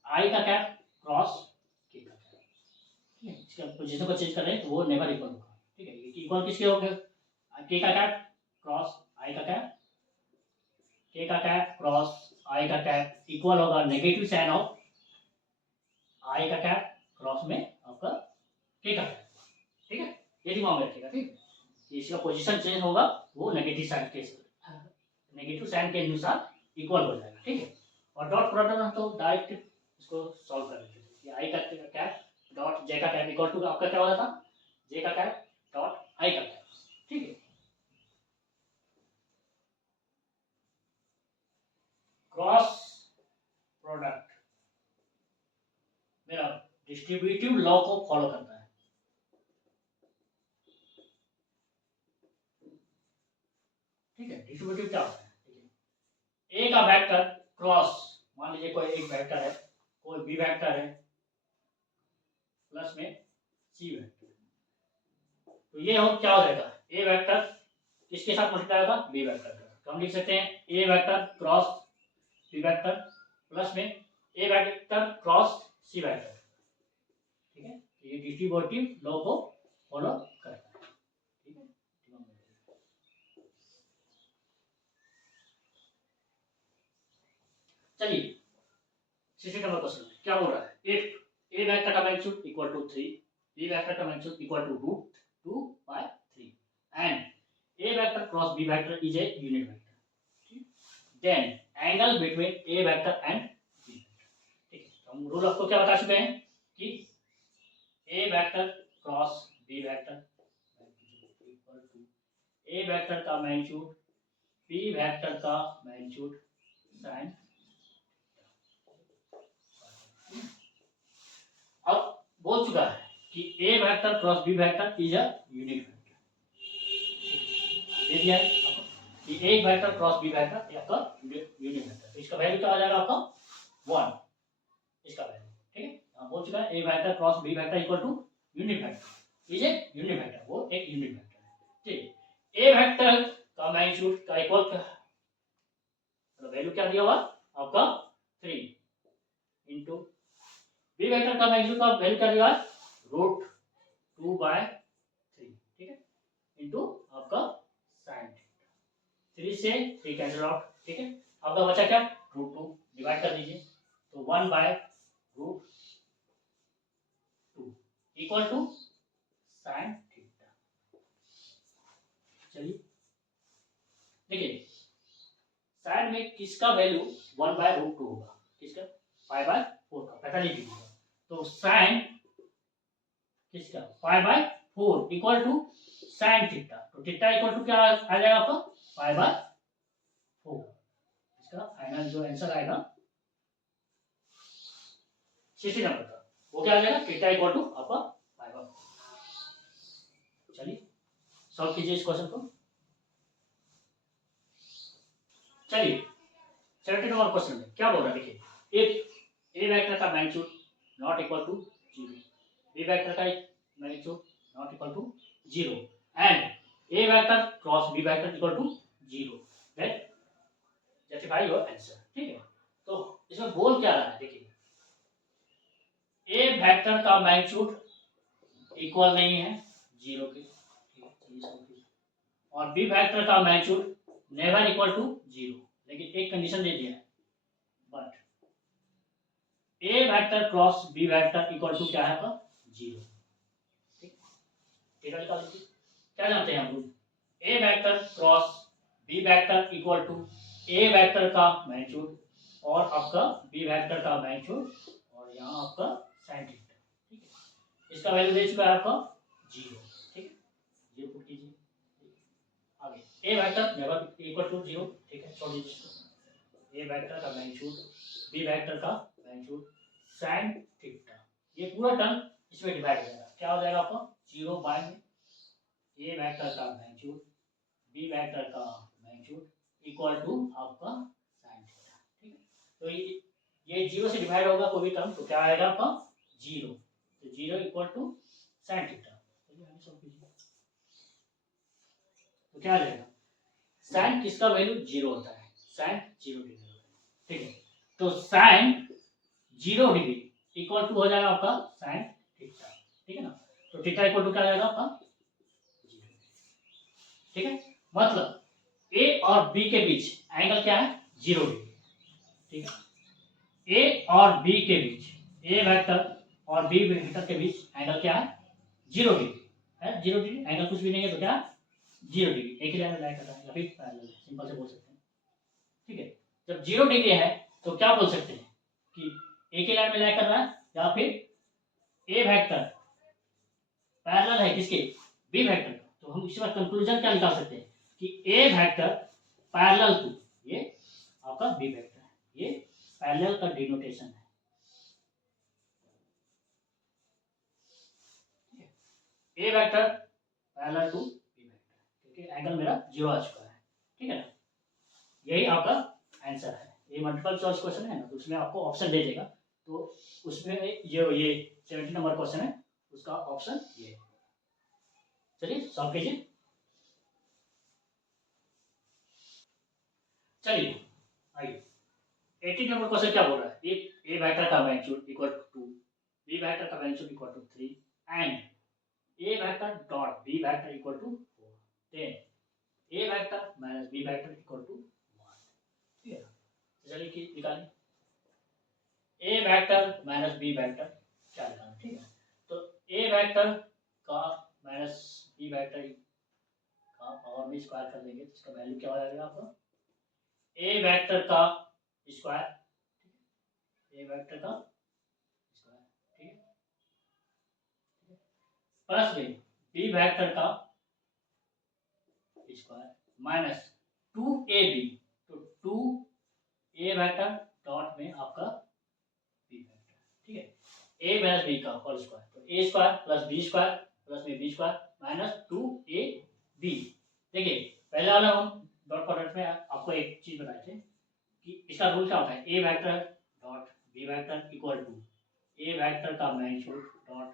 आई का कैप क्रॉस के का कैप। ठीक है, इसका पोजीशन को चेंज कर रहे हैं तो वो नेवर इक्वल होगा। ठीक है, इक्वल किसके हो गए, के का कैप क्रॉस आई का कैप, के का कैप क्रॉस आई का कैप इक्वल होगा नेगेटिव साइन ऑफ आई का कैप क्रॉस में आपका के का कैप। ठीक है, ये दिमाग में रखिएगा। ठीक है, इसका पोजीशन चेंज होगा, वो नेगेटिव साइन के अनुसार इक्वल हो जाएगा। ठीक है, और डॉट प्रोडक्ट तो डायरेक्ट इसको सॉल्व कर लेते हैं। आई का कैप डॉट जे का कैप इक्वल टू आपका क्या हो जाता, जे का कैप डॉट आई का कैप। ठीक है, क्रॉस प्रोडक्ट मेरा डिस्ट्रीब्यूटिव लॉ को फॉलो करता है। ठीक है, डिस्ट्रीब्यूटिव क्या होता है, ए का वेक्टर क्रॉस, मान लीजिए कोई एक वेक्टर है, कोई बी वेक्टर है प्लस में सी वेक्टर, तो ये हो क्या हो जाएगा, ए वेक्टर किसके साथ मल्टीप्लाई होगा, बी वेक्टर का, तो हम लिख सकते हैं A vector cross B vector plus में A vector cross C vector. ठीक है, ये डिस्ट्रीब्यूटिव लॉ को फॉलो करता है। ठीक है, चलिए 60 नंबर क्वेश्चन क्या बोल रहा है, इफ ए वेक्टर का magnitude equal to 3, B vector का magnitude equal to √2/3 and A vector cross B vector is a unit vector, then angle between A vector and B vector. ठीक है, तो हम रूल आपको क्या बता चुके हैं कि A vector cross B vector equal to A vector का मैग्नीट्यूड बी वेक्टर का मैग्नीट्यूड साइन। अब बोल चुका है कि A vector cross B vector is a unit vector, दे दिया है आपको कि एक वेक्टर क्रॉस बी वेक्टर आपका यूनिट वेक्टर, तो इसका वैल्यू क्या हो जाएगा आपका 1, इसका वैल्यू। ठीक है, हम बोल चुका है A vector cross B vector equal to unit vector is a unit vector, वो एक यूनिट वेक्टर है। ठीक, ए वेक्टर का मैग्नीट्यूड का इक्वल तो वैल्यू क्या दिया हुआ आपका 3 इंटू बी वेक्टर का मैग्नीट्यूड का वैल्यू क्या दिया √2/3। ठीक है, इंटू आपका साइन 3 से 3 कैंसिल आउट। ठीक है, आपका बचा क्या √2, डिवाइड कर दीजिए तो 1/√2 इक्वल टू साइन थीटा। चलिए देखिए साइन में किसका वैल्यू 1/√2 होगा, किसका 5/4 का, पता नहीं कीजिएगा, तो साइन किसका 5/4 इक्वल टू साइन थीटा, तो थीटा इक्वल टू क्या आ जाएगा आपका 5/4। इसका फाइनल जो आंसर आएगा 60 नंबर का वो क्या आ जाएगा, थीटा इक्वल टू आपका 5/4। चलिए सॉल्व कीजिए इस क्वेश्चन को। चलिए 70 नंबर क्वेश्चन में क्या बोल रहा है, देखिए इफ ए वेक्टर का magnitude not equal to 0, B vector का magnitude not equal to 0 and A vector cross B vector equal to 0, then justify your answer. ठीक है, तो इसमें बोल क्या रहा है, देखिए ए वेक्टर का मैग्नीट्यूड इक्वल नहीं है 0 के, और बी वेक्टर का मैग्नीट्यूड नेवर इक्वल टू 0, लेकिन एक कंडीशन दे दिया है, but A vector cross B vector equal to क्या है आपका 0। ठीक, थीटा निकाल लीजिए, क्या जानते हैं हम लोग, A vector cross B vector equal to A vector का मैग्नीट्यूड और आपका बी वेक्टर का मैग्नीट्यूड और यहाँ आपका साइन थीटा, ठीक है। इसका वैल्यू दे चुका है आपका 0, ठीक है, 0 पुट कीजिए। आगे ए वेक्टर नेवर इक्वल टू 0, ठीक है, छोड़ दीजिए। ए वेक्टर का मैग्नीट्यूड, बी वेक्टर का मैग्नीट्यूड, साइन थीटा, ये पूरा टर्म इसमें डिवाइड हो जाएगा, क्या हो जाएगा आपका 0 बाय में ए वेक्टर का मैग्नीट्यूड, बी वेक्टर का मैग्नीट्यूड इक्वल टू आपका साइन थीटा, ठीक है। तो ये 0 से डिवाइड होगा कोई भी टर्म तो क्या आएगा आपका 0, तो 0 इक्वल टू साइन थीटा। तो क्या आ जाएगा, साइन किसका वैल्यू 0 होता है, साइन 0 डिग्री होता है, ठीक है। तो साइन 0 डिग्री इक्वल टू हो जाएगा आपका साइन थीटा, ठीक है ना। तो थीटा इक्वल टू क्या आ जाएगा आपका 0, ठीक है। मतलब ए और बी के बीच एंगल क्या है 0 डिग्री, ठीक है। ए और बी के बीच, ए वेक्टर और बी वेक्टर के बीच एंगल क्या है 0 डिग्री है, 0 डिग्री, एंगल कुछ भी नहीं है तो क्या 0 डिग्री, एक ही लाइन में लाइन कर रहा है या फिर पैरेलल, सिंपल से बोल सकते हैं, ठीक है। जब 0 डिग्री है तो क्या बोल सकते हैं कि एक ही लाइन में लाइन कर रहा है या फिर ए वेक्टर पैरेलल है किसके बी वेक्टर का, तो हम इसके बाद कंक्लूजन क्या निकाल सकते हैं कि ए वेक्टर पैरेलल टू ये आपका बी वेक्टर है, ये पैरेलल का डिनोटेशन है, A vector parallel to B vector, क्योंकि एंगल मेरा 0 आ चुका है, ठीक है ना। यही आपका आंसर है। ये मल्टीपल चॉइस क्वेश्चन है ना, तो उसमें आपको ऑप्शन दे देगा, तो उसमें ये 70 नंबर क्वेश्चन है, उसका ऑप्शन ये है। चलिए सॉल्व कीजिए। चलिए आइए 80 नंबर क्वेश्चन क्या बोल रहा है, ए वेक्टर का magnitude equal to 2, B vector का magnitude equal to 3 and A vector dot B vector equal to 4, then A vector minus B vector equal to 1, ठीक है। चलिए कि निकालिए A vector minus B vector क्या निकालना, ठीक है। तो ए वेक्टर का माइनस बी वेक्टर का पावर में स्क्वायर कर देंगे तो इसका वैल्यू क्या हो जाएगा आपका ए वेक्टर का स्क्वायर, ए वेक्टर का स्क्वायर, ठीक है, प्लस में बी वेक्टर का स्क्वायर माइनस 2ab, तो 2 ए वेक्टर डॉट में आपका बी वेक्टर, ठीक है, ए माइनस बी का होल स्क्वायर, तो A square plus B square plus में बी स्क्वायर माइनस 2ab। देखिए पहले वाला हम डॉट प्रोडक्ट में आपको एक चीज बताए थे कि इसका रूल क्या होता है, A vector dot B vector equal to A vector का मैग्नीट्यूड डॉट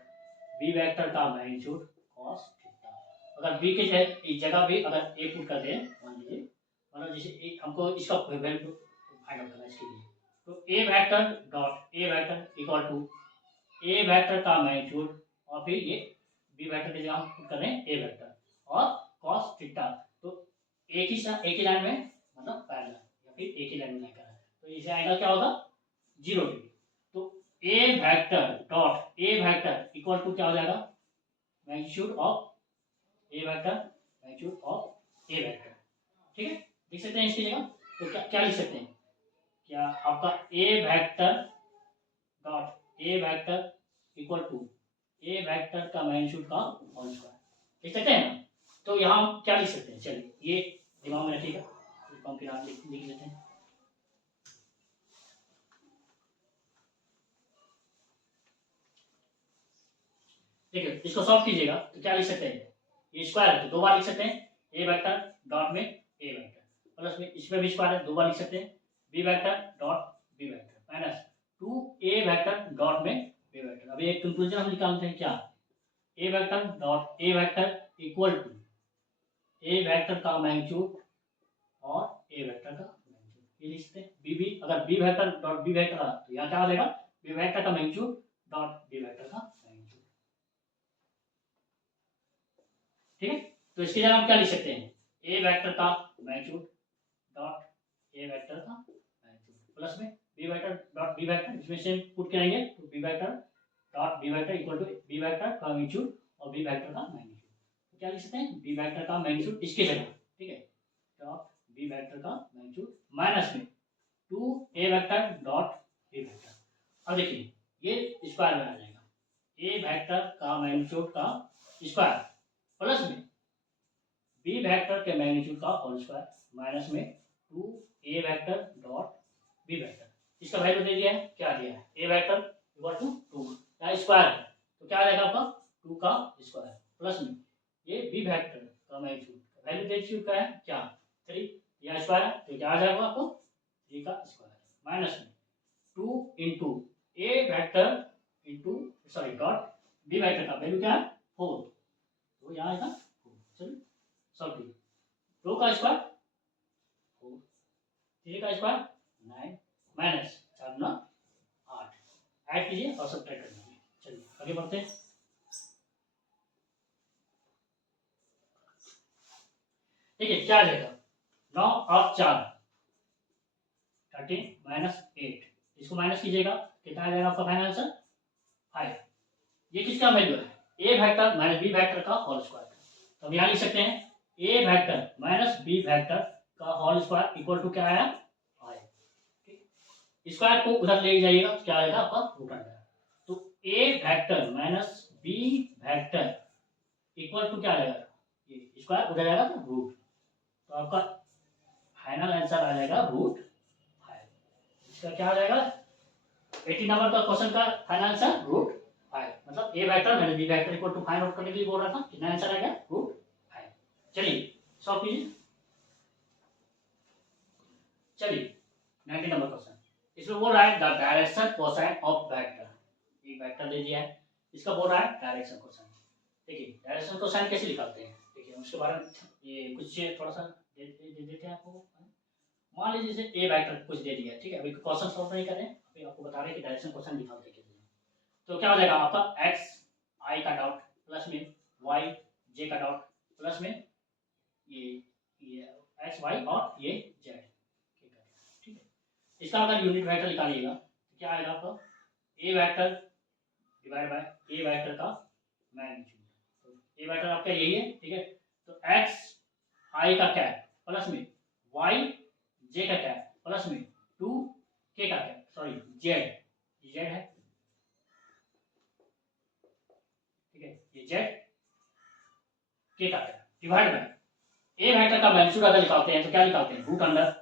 बी वेक्टर का मैग्नीट्यूड कॉस थीटा। अगर बी के जगह भी अगर ए पुट कर दें, मान लीजिए मतलब जैसे हमको इसका वैल्यू फाइंड आउट करना है, इसके लिए तो A vector dot A vector equal to A vector का मैग्नीट्यूड और फिर ये बी वेक्टर की जगह हम पुट कर रहे हैं ए वेक्टर और कॉस थीटा, तो एक ही लाइन में मतलब पैरेलल या फिर एक ही लाइन में लाइन कर रहा है, तो इसे आएगा क्या होगा 0 डिग्री। तो A vector dot A vector equal to क्या हो जाएगा magnitude of A vector magnitude of A vector, ठीक है, लिख सकते हैं इसकी जगह। तो क्या लिख सकते हैं, क्या आपका A vector dot A vector equal to A vector का मैग्नीट्यूड का होल स्क्वायर, लिख सकते हैं ना। तो यहाँ हम क्या लिख सकते हैं, चलिए ये दिमाग में रखिएगा, इसको हम फिर आगे लिख लेते हैं। ठीक है, इसको सॉल्व कीजिएगा तो क्या लिख सकते हैं, ये स्क्वायर है तो 2 बार लिख सकते हैं ए वेक्टर डॉट में ए वेक्टर प्लस में इसमें भी स्क्वायर है 2 बार लिख सकते हैं B vector dot B vector minus 2 A vector dot में बी वेक्टर। अभी एक कंक्लूजन हम निकालते हैं, क्या ए vector dot A vector equal to A vector का मैग्नीट्यूड और ए वेक्टर का मैग्नीट्यूड, ये लिखते हैं बी अगर B vector dot B vector रहा तो यहाँ क्या हो जाएगा बी वेक्टर का मैग्नीट्यूड डॉट बी वेक्टर का मैग्नीट्यूड, ठीक है। तो इसकी जगह हम क्या लिख सकते हैं ए वेक्टर का मैग्नीट्यूड डॉट ए वेक्टर का मैग्नीट्यूड प्लस में B vector dot B vector, इसमें सेम पुट करेंगे तो B vector dot B vector equal to B vector का मैग्नीट्यूड और बी वेक्टर का मैग्नीट्यूड, तो क्या लिख सकते हैं बी वेक्टर का मैग्नीट्यूड इसके जगह, ठीक है, डॉट बी वेक्टर का मैग्नीट्यूड माइनस में 2a vector dot B vector. अब देखिए ये स्क्वायर में आ जाएगा, ए वेक्टर का मैग्नीट्यूड का स्क्वायर प्लस में बी वेक्टर के मैग्नीट्यूड का होल स्क्वायर माइनस में 2a vector dot B vector. इसका वैल्यू दे दिया है, क्या दिया है, ए वेक्टर इक्वल टू 2 का स्क्वायर है तो क्या आ जाएगा आपका 2 का स्क्वायर प्लस में ये बी वेक्टर का मैग्नीट्यूड वैल्यू दे चुका है क्या 3, या स्क्वायर है तो क्या आ जाएगा आपको 3 का स्क्वायर माइनस में 2 into A vector into sorry dot B vector का वैल्यू क्या है 4 तो यहाँ आएगा 4। चलिए सॉल्व कीजिए, 2 का स्क्वायर 4, 3 का स्क्वायर 9 माइनस 4 9 8 ऐड कीजिए और सब्ट्रैक्ट कर दीजिए। चलिए आगे बढ़ते हैं। देखिए क्या आ जाएगा 9 और 4 13 माइनस 8, इसको माइनस कीजिएगा कितना आ जाएगा आपका फाइनल आंसर 5। ये किसका वैल्यू है A vector minus B vector का होल स्क्वायर। तो हम यहाँ लिख सकते हैं A vector minus B vector का होल स्क्वायर इक्वल टू क्या आया 5। स्क्वायर को उधर ले जाइएगा क्या आएगा आपका रूट अंडर। तो A vector minus B vector equal to क्या आएगा, ये स्क्वायर उधर जाएगा तो रूट, तो आपका फाइनल आंसर आ जाएगा रूट 5। इसका क्या आ जाएगा 80 नंबर का क्वेश्चन का फाइनल आंसर रूट 5, मतलब A vector minus B vector equal to 5 out करने के लिए बोल रहा था, कितना आंसर आ गया रूट 5। चलिए सॉल्व कीजिए। चलिए 90 नंबर क्वेश्चन, इसमें बोल रहा है the direction cosine of vector, एक वेक्टर दे दिया है, इसका बोल रहा है डायरेक्शन कोसाइन। देखिए डायरेक्शन कोसाइन कैसे निकालते हैं, देखिए उसके बारे में ये कुछ थोड़ा सा दे देते हैं आपको। मान लीजिए जैसे ए वेक्टर कुछ दे दिया, ठीक है, अभी क्वेश्चन सॉल्व नहीं कर रहे हैं, अभी आपको बता रहे हैं कि डायरेक्शन क्वेश्चन निकालते हैं कैसे। तो क्या हो जाएगा आपका एक्स आई का डॉट प्लस में वाई जे का डॉट प्लस में ये एक्स वाई और ये जेड, ठीक है। इसका अगर यूनिट वेक्टर निकालिएगा तो क्या आएगा आपका A vector divide by A vector का मैग्नीट्यूड, तो ए वेक्टर आपका यही है, ठीक है। तो एक्स आई का कैप प्लस में वाई जे का कैप प्लस में 2 के का कैप सॉरी जेड, जेड है, ठीक है, ये जेड के का cap divide by A vector का मैग्नीट्यूड अगर निकालते हैं तो क्या निकालते हैं रूट अंडर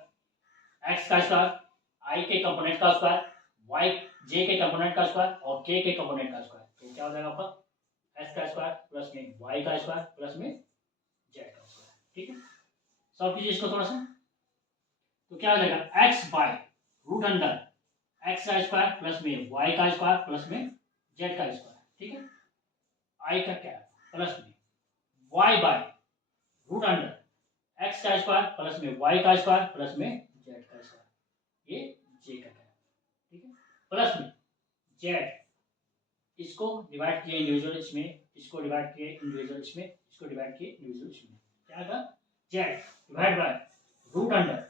एक्स का स्क्वायर आई के कंपोनेंट का स्क्वायर वाई जे के कंपोनेंट का स्क्वायर और के कंपोनेंट का स्क्वायर, तो क्या हो जाएगा आपका एक्स का स्क्वायर प्लस में वाई का स्क्वायर प्लस में जेड का स्क्वायर, ठीक है। सॉल्व कीजिए इसको थोड़ा सा, तो क्या हो जाएगा X by root under X का स्क्वायर प्लस में वाई का स्क्वायर प्लस में जेड का स्क्वायर, ठीक है, आई का कैप प्लस में Y by root under X का स्क्वायर प्लस में वाई का स्क्वायर प्लस में जेड का स्क्वायर, ये जे का कैप, ठीक है, प्लस में जेड, इसको डिवाइड किए इंडिविजुअल इसमें, इसको डिवाइड किए इंडिविजुअल इसमें, इसको डिवाइड किए इंडिविजुअल इसमें, क्या था Z divide by root under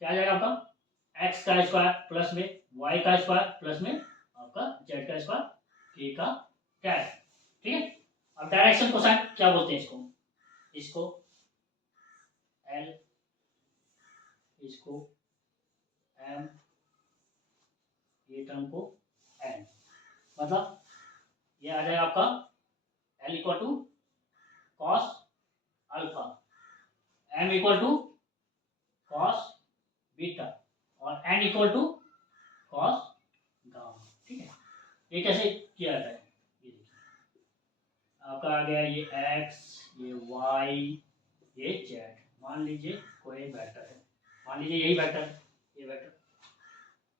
क्या आ जाएगा आपका एक्स का स्क्वायर प्लस में वाई का स्क्वायर प्लस में आपका जेड का स्क्वायर के का कैप, ठीक है। अब डायरेक्शन कोसाइन क्या बोलते हैं इसको, इसको एल, इसको एम, ये टर्म को एन, मतलब ये आ जाएगा आपका L equal to cos alpha, M equal to cos beta और N equal to cos gamma, ठीक है। ये कैसे किया जाता है, ये देखिए आपका आ गया ये एक्स ये वाई ये जेड, मान लीजिए कोई वेक्टर है, मान लीजिए यही वेक्टर, ये वेक्टर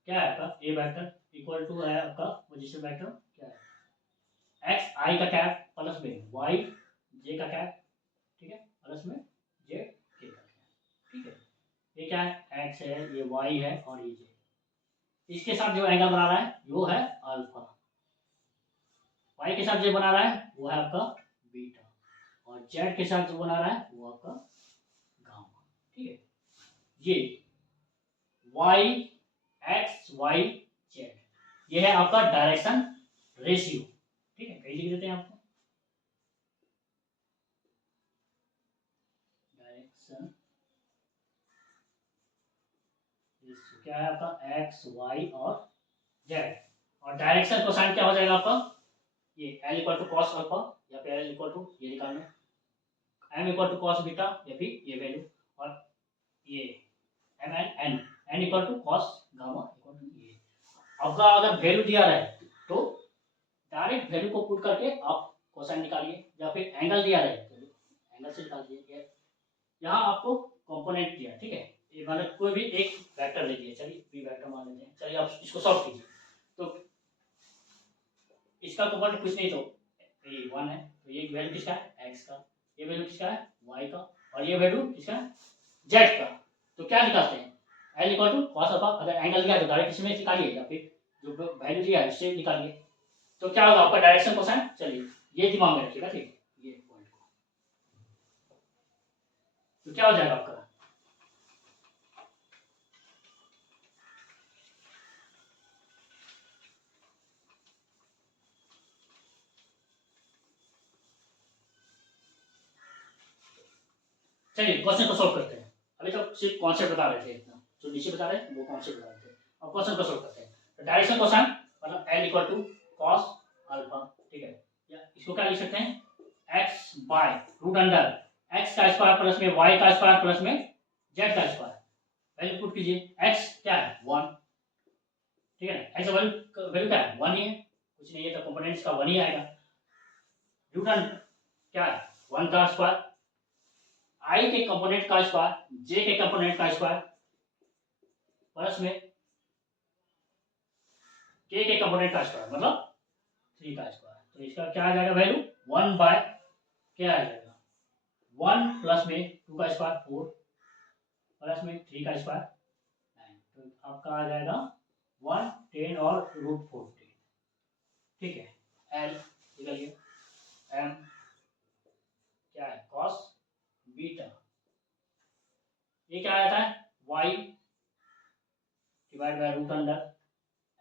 क्या है आपका ए वेक्टर इक्वल टू है आपका पोजीशन वेक्टर क्या है एक्स आई का कैप प्लस में वाई जे का कैप, ठीक है, प्लस में जेड के का कैप, ठीक है। ये क्या है एक्स है ये वाई है और ये जे, इसके साथ जो एंगल बना रहा है वो है अल्फा, वाई के साथ जो बना रहा है वो है आपका बीटा और जेड के साथ जो बना रहा है वो आपका गामा, ठीक है। ये वाई एक्स वाई जेड ये है आपका डायरेक्शन रेशियो, ठीक है, कहीं लिख देते हैं आपको डायरेक्शन डायरेक्शन क्या है आपका एक्स वाई और जेड, और डायरेक्शन कोसाइन क्या हो जाएगा आपका ये L equal to cos alpha या फिर एल इक्वल टू ये निकालना M equal to cos beta या फिर ये वैल्यू, और ये M N N N equal to cos gamma equal to ये। आपका अगर वैल्यू दिया रहा है तो डायरेक्ट वैल्यू को पुट करके आप कोसाइन निकालिए, या फिर एंगल दिया रहे तो एंगल से निकाल दीजिए। यहाँ आपको कंपोनेंट दिया, ठीक है, ये मतलब कोई भी एक वेक्टर ले लिया, चलिए बी वेक्टर मान लेते हैं। चलिए आप इसको सॉल्व कीजिए, तो इसका कंपोनेंट कुछ नहीं तो ये 1 है, तो ये वैल्यू किसका है x का, ये वैल्यू किसका है y का, और ये वैल्यू किसका है z का। तो क्या निकालते हैं l equal to cos alpha, अगर एंगल दिया तो डायरेक्ट इसमें निकालिए या फिर जो वैल्यू दिया है उससे निकालिए। तो क्या होगा आपका डायरेक्शन कोसाइन, चलिए ये दिमाग में रखिएगा, ठीक है, ये पॉइंट को। तो क्या हो जाएगा आपका चलिए क्वेश्चन को सॉल्व करते हैं। अभी तक सिर्फ कॉन्सेप्ट बता रहे थे, इतना जो नीचे बता रहे हैं वो कॉन्सेप्ट बता रहे थे। अब क्वेश्चन को सॉल्व करते हैं। तो डायरेक्शन कोसाइन मतलब l equal to cos alpha, ठीक है, या इसको क्या लिख सकते हैं x by root under x का स्क्वायर प्लस में y का स्क्वायर प्लस में z का स्क्वायर। वैल्यू पुट कीजिए, x क्या है 1, ठीक है ना, x का वैल्यू क्या है 1 ही है, कुछ नहीं है तो कंपोनेंट्स का 1 ही आएगा। रूट अंडर क्या है 1 का स्क्वायर, i के कंपोनेंट का स्क्वायर, j के कंपोनेंट का स्क्वायर प्लस में k के कंपोनेंट का स्क्वायर मतलब 3 का स्क्वायर। तो इसका क्या आ जाएगा वैल्यू 1 बाय क्या आ जाएगा 1 प्लस में 2 का स्क्वायर 4 प्लस में 3 का स्क्वायर 9। तो आपका आ जाएगा 1 10 और रूट 14, ठीक है। l निकालिए, m क्या है cos बीटा, ये क्या आता है y divide by root under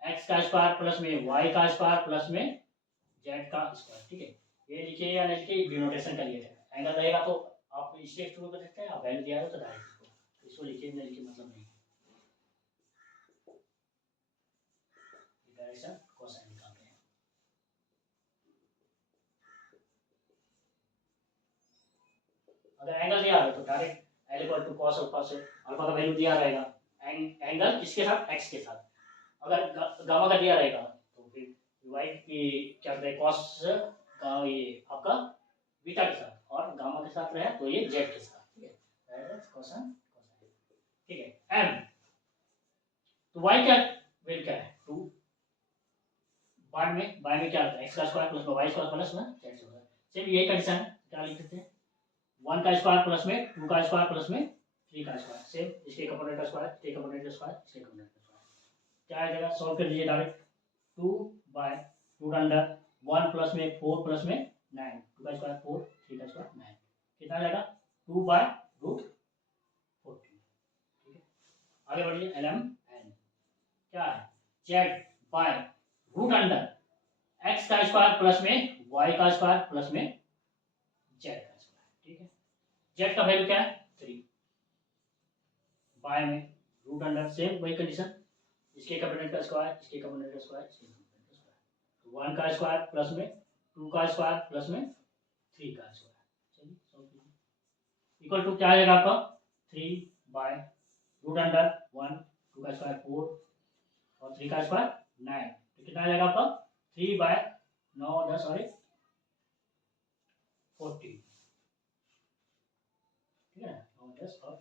x का स्क्वायर प्लस में y का स्क्वायर प्लस में z का स्क्वायर, ठीक है। ये लिखिए या नहीं लिखिए डिनोटेशन करिए, एंगल रहेगा तो आप इससे शुरू कर सकते हैं, आप वैल्यू दिया हो तो डायरेक्ट इसको लिखिए, नहीं लिखिए मतलब नहीं। डायरेक्शन कोसाइन निकालते हैं। अगर एंगल दिया है तो direct l equal to cos alpha से अल्फा का वैल्यू दिया रहेगा, एंगल किसके साथ x के साथ। अगर गामा का दिया रहेगा तो फिर y की क्या कहते हैं cos का ये आपका बीटा के साथ, और गामा के साथ रहे तो ये z के साथ, ठीक है, डायरेक्ट कोसाइन कोसाइन, ठीक है। m तो y क्या वैल्यू क्या है 2, बाद में y में क्या आता है x का square plus y square plus में z स्क्वायर। सेम यही कंडीशन है, क्या लिख सकते हैं 1 का स्क्वायर प्लस में 2 का स्क्वायर प्लस में 3 का स्क्वायर, सेम इसके कंपोनेंट का स्क्वायर, इसके कंपोनेंट का स्क्वायर, इसके कंपोनेंट का स्क्वायर। क्या आ जाएगा सॉल्व कर दीजिए direct 2 by root under 1 plus में 4 प्लस में 9, 2 का स्क्वायर 4 3 का स्क्वायर 9, कितना आ जाएगा 2 बाय रूट 14, ठीक है। आगे बढ़िए lm n क्या है z by root under x का स्क्वायर प्लस में y का स्क्वायर प्लस में z का स्क्वायर, ठीक है। z का वैल्यू क्या है 3, बाय में रूट अंडर सेम वही कंडीशन, इसके कंपोनेंट का स्क्वायर, इसके कंपोनेंट का स्क्वायर, इसके कंपोनेंट का स्क्वायर, 1 का स्क्वायर प्लस में 2 का स्क्वायर प्लस में 3 का स्क्वायर। चलिए सॉल्व कीजिए, इक्वल टू क्या आ जाएगा आपका 3 बाय रूट अंडर 1 2 का स्क्वायर 4 और 3 का स्क्वायर 9, तो कितना आ जाएगा आपका 3 बाय 9 10 और 14, ठीक है, 9 10 और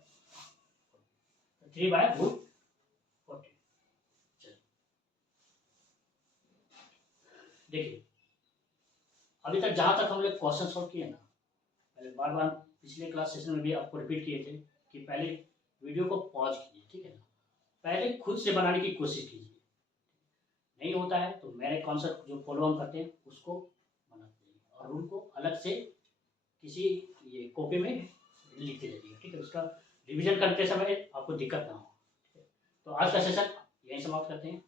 3 बाय रूट 14। देखिए अभी तक जहां तक हम लोग क्वेश्चन सॉल्व किए ना, पहले बार बार पिछले क्लास सेशन में भी आपको रिपीट किए थे कि पहले वीडियो को पॉज कीजिए, ठीक है ना, पहले खुद से बनाने की कोशिश कीजिए, नहीं होता है तो मेरे कॉन्सेप्ट जो फॉलो हम करते हैं उसको बनाते हैं, और रूल को अलग से किसी ये कॉपी में लिखते जाइएगा, ठीक है, उसका रिवीजन करते समय आपको दिक्कत ना हो। तो आज का सेशन यहीं समाप्त करते हैं।